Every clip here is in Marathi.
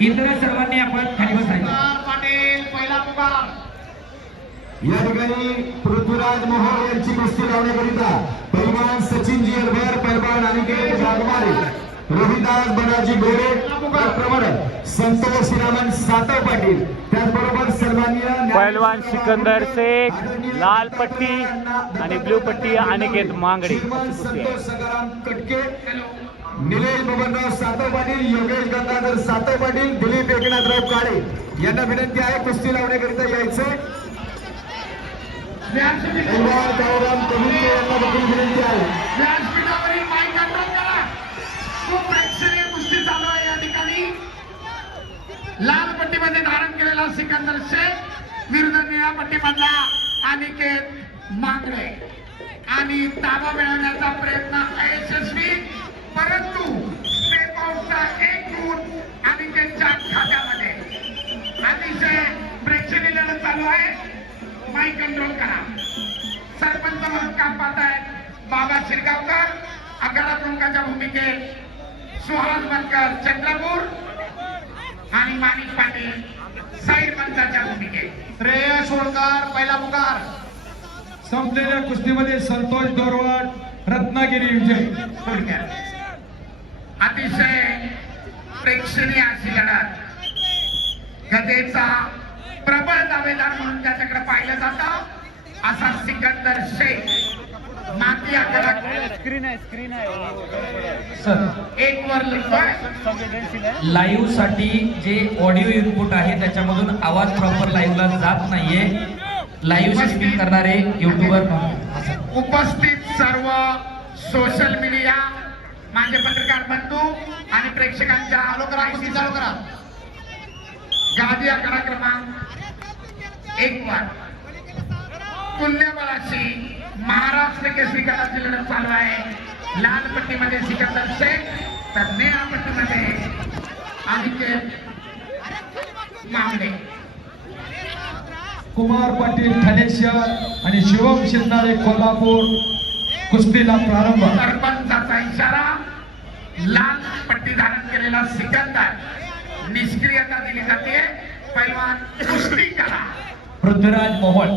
इतर सर्वांनी आपण खाली बसायचं. पाटील पहिला पुकार. या ठिकाणी पृथ्वीराज मोहोळ यांची कुस्ती लावण्याकरिता पैलवान सचिनजी अलभर, पैलवान अनिकेत वाघमारे, रविदास बनाजी गोरे, त्याचप्रमाणे संतोष श्रीरामन सातव पाटील, त्याचबरोबर सन्माननीय पैलवान सिकंदर शेख, लाल पट्टी आणि ब्लू पट्टी अनिकेत मांगडे. संतोष सकाराम कटके, निलेश बबनराव सातव पाटील, योगेश गंगाधर सातव पाटील, दिलीप एकनाथराव काळे यांना विनंती आहे कुस्ती लावण्याकरिता यायचे. पैलवान काळूराम कमिटे यांना देखील विनंती आहे. व्यासपीठावरील माईक कंट्रोल करा. खूप प्रेक्षणीय कुस्ती चालू आहे या ठिकाणी. लाल पट्टीमध्ये धारण केलेला सिकंदर शेख विरुद्ध निळ्या पट्टीमधला अनिकेत मांगडे. आणि ताबा मिळवण्याचा प्रयत्न अयशस्वी, परंतु स्टेप आउटचा एक गुण अनिकेतच्या खात्यामध्ये. अतिशय प्रेक्षणीय लढत चालू आहे. माईक कंट्रोल करा. सरपंच म्हणून काम पाहतायत बाबा शिरगावकर, आखाडा प्रमुखाच्या भूमिकेत सुहास बनकर चंद्रपूर आणि माणिक पाटील साईड पंचाच्या भूमिकेत. श्रेयस होळकर पहिला पुकार. संपलेल्या कुस्तीमध्ये संतोष दोरवाड, रत्नागिरी विजय. अतिशय प्रेक्षणीय अशी लढत. गदेचा प्रबळ दावेदार म्हणून त्याच्याकडे पाहिलं जातं असा सिकंदर शेख माती आखाडा स्क्रीन आहे सर एक वर लिहितोय. लाईव्ह साठी जे ऑडिओ इनपुट आहे त्याच्यामधून आवाज प्रॉपर लाईव्हला जात नाहीये. लाईव्ह स्ट्रीमिंग करणारे युट्यूबर उपस्थित सर्व सोशल मीडिया माझे पत्रकार बंधू आणि प्रेक्षकांच्या कुस्ती चालू करा. गादी आकडा क्रमांक 1 वर तुल्यबळाशी महाराष्ट्र केसरी गटाची लढत चालू आहे. लाल पट्टीमध्ये सिकंदर शेख तर निळ्या पट्टीमध्ये अनिकेत मांगडे. कुमार पाटील ठाणे शहर आणि शिवम शिंदारे कोल्हापूर. कुस्तीला प्रारंभ. सरपंचाचा इशारा. लाल पट्टी धारण केलेला सिकंदर निष्क्रियता दिली जाते. पैलवान कुस्ती करा. पृथ्वीराज मोहोळ,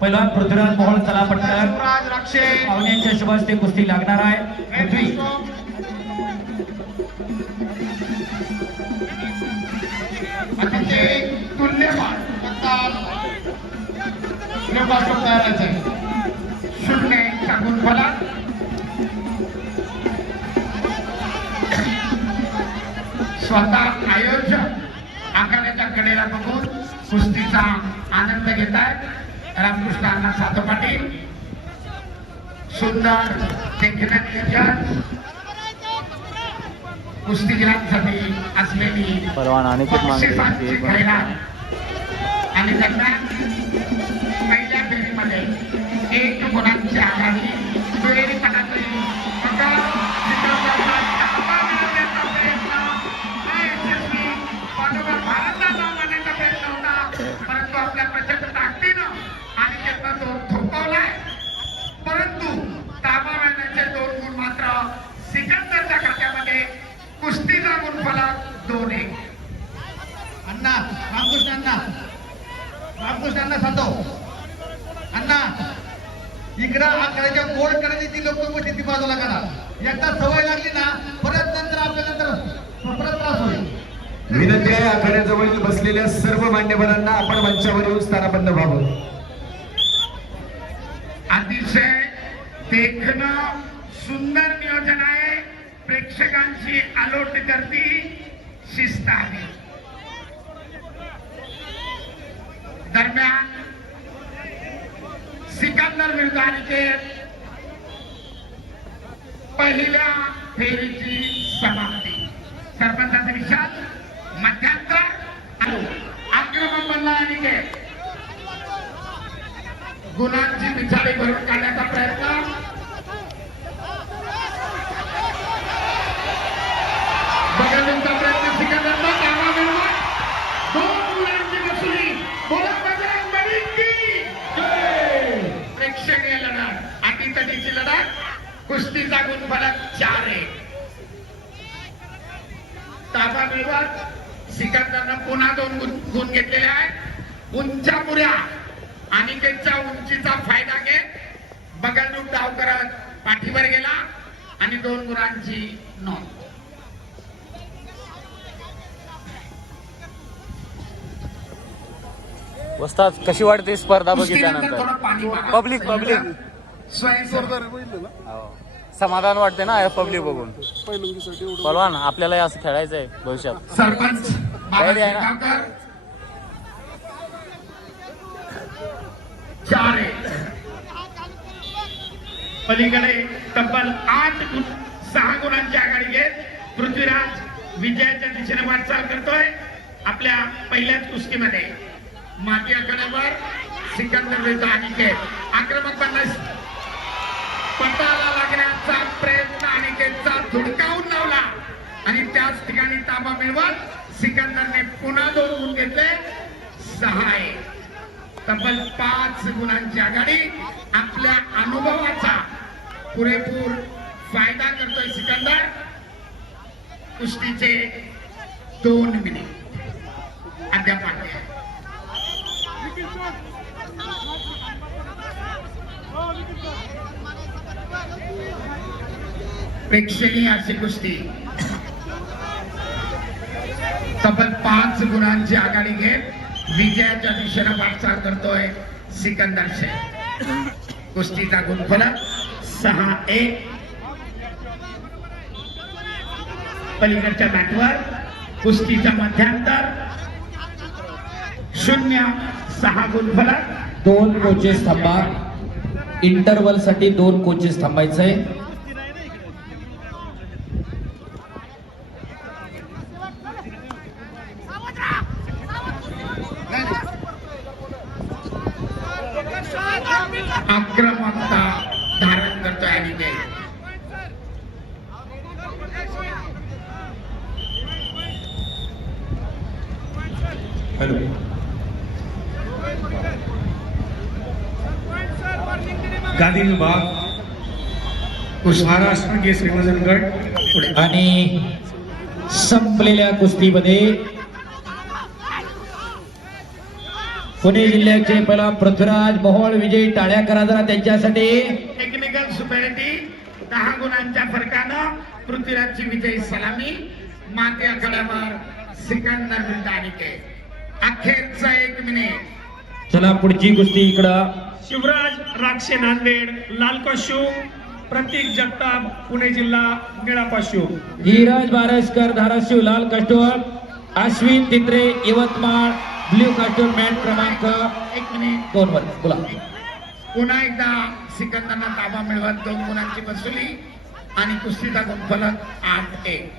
पैलवान पृथ्वीराज मोहोळ चला पटकन. राज राक्षे पाहुण्यांच्या शुभ हस्ते कुस्ती लागणार आहे. पृथ्वी अतिशय तुल्यमान तयारायचं आहे. 0 टाकून फलक. स्वतः आयोजक आखाड्याच्या कडेला बघून कुस्तीचा आनंद घेत आहेत रामकृष्ण अण्णा सातव पाटील. सुंदर देखण्यात कुस्तीगिरांसाठी असलेली पैलवान अनिकेत मांगडे बक्षिसांची खैरात. आणि दरम्यान पहिल्या फेरीमध्ये 1 गुणांच्या आधारे दुहेरी पटातली परंतु आपल्या प्रचंड ताकदीनं आणि त्यातनं तो थोपवलाय. परंतु ताबा मिळण्याचे 2 गुण मात्र सिकंदरच्या खात्यामध्ये. कुस्तीचा गुणफलक 2-1. अण्णा रामकृष्णांना सांगतो अण्णा इकडं आकड्याच्या गोड करायची ती लोक गोष्टी ती बाजूला करा. एकदा सवय लागली ना परत नंतर आपल्या नंतर परत त्रास होईल. विनंती आहे आखाड्याजवळील बसलेल्या सर्व मान्यवरांना आपण मंचावर येऊन स्थानापन्न व्हावं. अतिशय देखणं सुंदर नियोजन आहे. प्रेक्षकांची आलोट गर्दी शिस्त आहे. दरम्यान सिकंदर विरुद्ध अनिकेत पहिल्या फेरीची समाप्ती. सरपंचाचे विचार मध्यांतर आक्रमण बनला अनिकेत. गुणांची पिछाडी भरून काढण्याचा प्रयत्न. बघण्याचा प्रयत्न सिकंदरचा. ताबा मिळवला. 2 गुणांची वसुली. बोला बजरंगबली की जय. प्रेक्षणीय लढत, अटीतटीची लढत. कुस्तीचा गुणफलक 4-1. ताबा मिळवत पुन्हा 2 गुण घेतलेले आहेत. उंचापुऱ्या अनिकेतच्या उंचीचा फायदा घेत बगलरूप धाव करत पाठीवर गेला आणि 2 गुणांची नोंद. वस्ताद कशी वाटते स्पर्धा कुस्तीनंतर बघितल्यानंतर? थोडं पाणी मागा. पब्लिक स्वयंसेवक. समाधान वाटते ना पब्लिक बघून. पलवान आपल्याला असं खेळायचं आहे भविष्यात. सरपंच बाबा आहे ना? शेगावकर. 4 पलीकडे तब्बल 6 गुणांची आघाडी घेत पृथ्वीराज विजयाच्या दिशेने वाटचाल करतोय. आपल्या पहिल्याच कुस्तीमध्ये माती आखाड्यावर सिकंदर विरुद्ध अनिकेत आक्रमक बनण्यास पटाला लागण्याचा प्रयत्न अनिकेतचा धुडकावून लावला आणि त्याच ठिकाणी ताबा मिळवत सिकंदरने पुन्हा 2 गुण घेतले. 6 तब्बल 5 गुणांची आघाडी. आपल्या अनुभवाचा पुरेपूर फायदा करतोय सिकंदर. कुस्तीचे 2 मिनिट अद्याप आहे. प्रेक्षणीय अशी कुस्ती. तब्बल 5 गुणांची आघाडी घेत विजयाच्या दिशेने वाटचाल करतोय सिकंदर शेख. कुस्तीचा गुणफलक 6-1. पलीकडच्या मॅटवर कुस्तीचा मध्यांतर 0-6 गुणफलक. 2 कोचेस थांबा. इंटरव्हल साठी 2 कोचेस थांबायचंय. आक्रमकता धारण करतोय अनिकेत. हॅलो. गादी विभाग महाराष्ट्र केसरी वजन गट आणि संपलेल्या कुस्तीमध्ये पुणे जिल्ह्याचे पहिला पृथ्वीराज मोहोळ विजयी. टाळ्या करा जरा त्यांच्यासाठी. टेक्निकल सुपेरिटी 10 गुणांच्या फरकानं पृथ्वीराजची विजयी सलामी. माती आखाड्यावर सिकंदर विरुद्ध अनिकेत. अखेरचा 1 मिनिट. चला पुढची कुस्ती इकडं. शिवराज राक्षे नांदेड लाल कॉस्ट्यूम, प्रतीक जगताप पुणे जिल्हा निळा कॉस्ट्यूम. धीरज बारसकर धाराशिव लाल custom, Ashwin Titre Yavatmal blue custom. Mat क्रमांक 1 मिनिट. 2 वर बोला. पुन्हा एकदा सिकंदरना ताबा मिळवत 2 गुणांची वसुली आणि कुस्तीचा गुणफलक 8-1.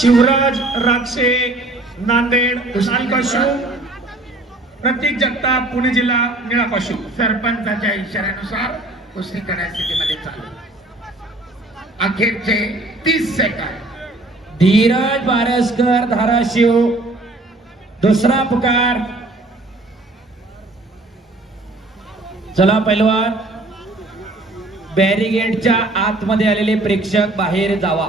शिवराज राक्षे नांदेड लाल कॉस्ट्यूम, प्रतीक जगताप पुणे जिल्हा निळा कॉस्ट्यूम. सरपंचाच्या इशाऱ्यानुसार कुस्ती करण्याच्या स्थितीमध्ये चालू. अखेरचे 30 सेकंद. धीरज बारसकर धाराशिव दुसरा पुकार. चला पैलवान, बॅरिगेडच्या आतमध्ये आलेले प्रेक्षक बाहेर जावा.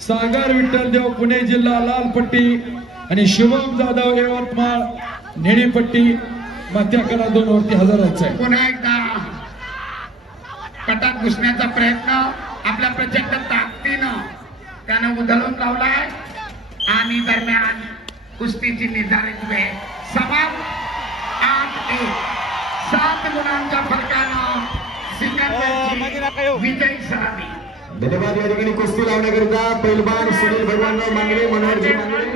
सागर विठ्ठल देव पुणे जिल्हा लाल पट्टी आणि शिवम जाधव यवतमाळ निळी पट्टी. मात्याकडा 2 वरती हजर आहे. पुन्हा एकदा कटात घुसण्याचा प्रयत्न आपल्या प्रचंड ताकदीनं त्यानं उधळून लावलाय आणि दरम्यान कुस्तीची निर्धारित वेळ समाप्त. 8-1. 7 गुणांच्या फरकानं सिकंदरची विजयी सलामी. धन्यवाद. या ठिकाणी कुस्ती लावण्याकरिता पैलवान सुनील भगवानराव मांगरे, मनोहरजी मांगरे.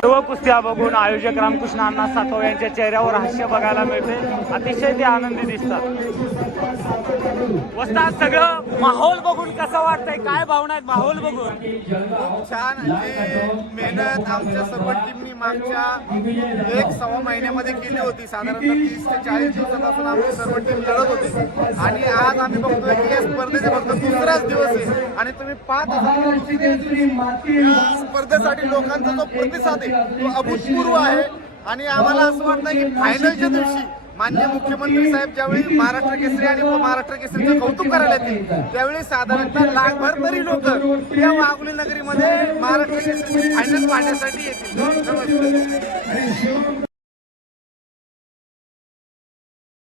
सर्व कुस्त्या बघून आयोजक रामकृष्ण अण्णा सातव यांच्या चेहऱ्यावर हास्य बघायला मिळते. अतिशय ते आनंदी दिसतात. वस्ताद, सगळं माहोल बघून कसं वाटतंय? काय भावना आहेत माहोल बघून? छान. जी मेहनत आमच्या सर्व टीमनी मागच्या 1-1.25 महिन्यामध्ये केली होती, साधारणतः 30 ते 40 दिवसापासून आमची सर्व टीम लढत होती आणि आज आम्ही बघतोय की या स्पर्धेचे फक्त 2राच दिवस आहे आणि तुम्ही पाहत असाल स्पर्धेसाठी लोकांचा जो प्रतिसाद आहे तो अभूतपूर्व आहे आणि आम्हाला असं वाटतं की फायनलच्या दिवशी माननीय मुख्यमंत्री साहेब ज्यावेळी महाराष्ट्र केसरी आणि उपमहाराष्ट्र केसरीचं कौतुक करायला येतील त्यावेळी साधारणतः लाखभर तरी लोक या वाघोली नगरीमध्ये महाराष्ट्र केसरी फायनल पाहण्यासाठी येतील. नमस्कार.